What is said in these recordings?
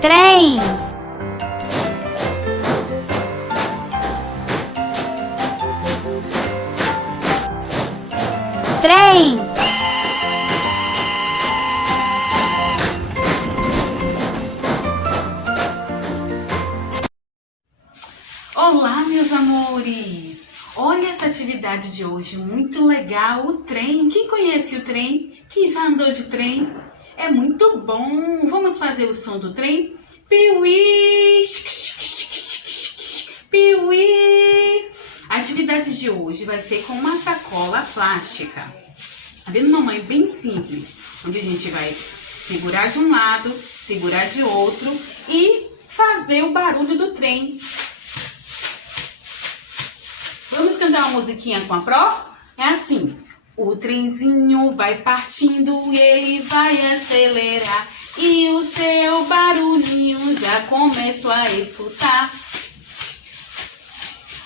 trem, trem, Olá, meus amores! Olha essa atividade de hoje, muito legal, o trem. Quem conhece o trem? Quem já andou de trem? É muito bom! Vamos fazer o som do trem? Piuí! Piuí! A atividade de hoje vai ser com uma sacola plástica. Tá vendo, mamãe? Bem simples, onde a gente vai segurar de um lado, segurar de outro e fazer o barulho do trem. Vamos cantar uma musiquinha com a Pro? É assim. O trenzinho vai partindo e ele vai acelerar. E o seu barulhinho já começo a escutar.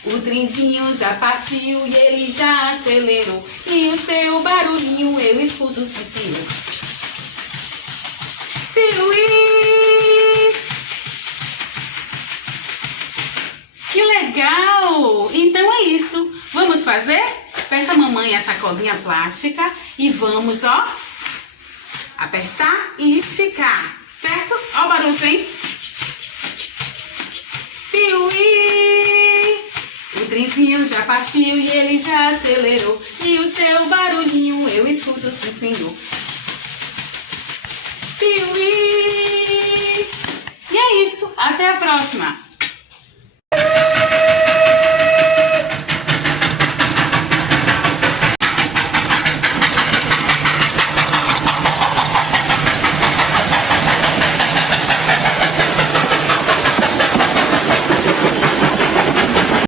O trenzinho já partiu e ele já acelerou. E o seu barulhinho eu escuto, sim, senhor. Piuí! Que legal! Então é isso. Vamos fazer? Peça a mamãe a sacolinha plástica e vamos, ó, apertar e esticar, certo? Ó o barulho, hein? Piuí! O trenzinho já partiu e ele já acelerou. E o seu barulhinho eu escuto, sim, senhor. Piuí! E é isso. Até a próxima!